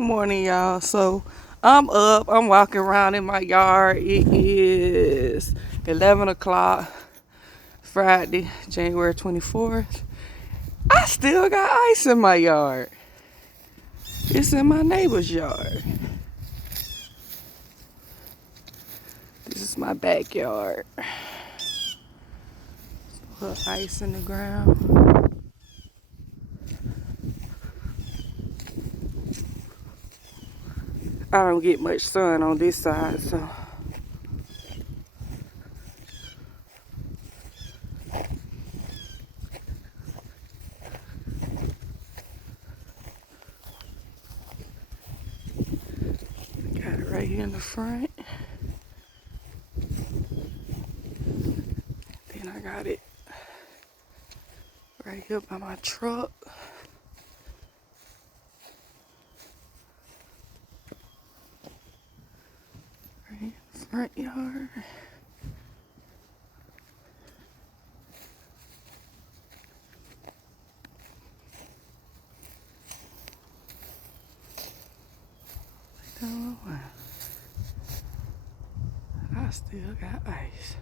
Good morning, y'all. So I'm up. I'm walking around in my yard. It is 11 o'clock, Friday, January 24th. I still got ice in my yard. It's in my neighbor's yard. This is my backyard. Put ice in the ground. I don't get much sun on this side, so. Got it right here in the front. Then I got it right here by my truck. Right in the front yard. Oh, wow. I still got ice.